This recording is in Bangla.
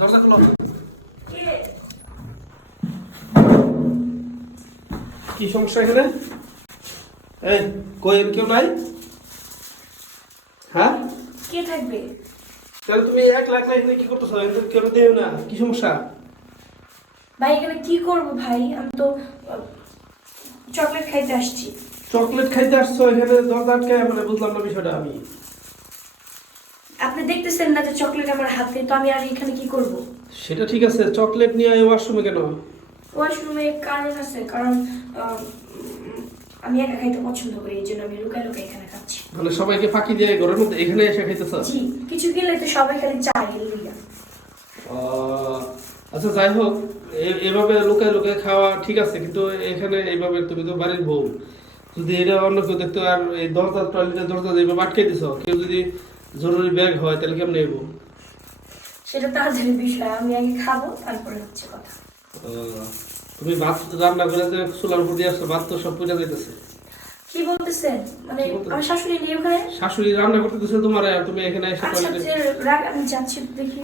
দরজা খোলো। কি সমস্যা এখানে? এই কই কেউ নাই? হ্যাঁ কে থাকবে? তাহলে তুমি একলা একলা এখানে কি করতেছো? কেউ দেও না, কি সমস্যা? ভাই এখানে কি করবো ভাই, আমি তো চকলেট খাইতে আসছি। চকলেট খাইতে আসছো এখানে দরজা আটকায়? মানে বুঝলাম না বিষয়টা আমি। আপনি দেখতেছেন না যে চকলেট আমার হাতে, তো আমি আর এখানে কি করব? সেটা ঠিক আছে, চকলেট নিয়ে এই ওয়াশরুমে কেন? ওয়াশরুমে কারণ আছে, কারণ আমি একা খাইতে পছন্দ করি, এই জন্য আমি লুকাই লুকাই এখানে খাচ্ছি। মানে সবাইকে ফাঁকি দিয়ে ঘরের মধ্যে এখানে এসে খাইতেছ? জি, কিছু গেলে তো সবাই খালি চাই লইয়া। আচ্ছা যাই হোক, এভাবে লুকায় লুকায় খাওয়া ঠিক আছে, কিন্তু এখানে এইভাবে তুমি তো বাড়ির বউ, যদি এটা অন্য কেউ দেখতো আর এই দরজা টয়লেটের দরজা এইভাবে আটকে দিছ, কেউ যদি জরুরি ব্যাগ হয় তাহলে কেমন নেব? সেটা তাড়াতাড়ি বিষয়, আমি আগে খাবো তারপরে হচ্ছে কথা। তুমি ভাত রান্না করে যে চুলার উপর দিয়ে আসছো, ভাত তো সব পুড়ে যাইতেছে। কি বলতেছেন? মানে আমার শাশুড়ি নেই ওখানে? শাশুড়ি রান্না করতে দিচ্ছে তোমার, আর তুমি এখানে এসে আচ্ছা টয়লেটে? রাগ, আমি যাচ্ছি দেখি।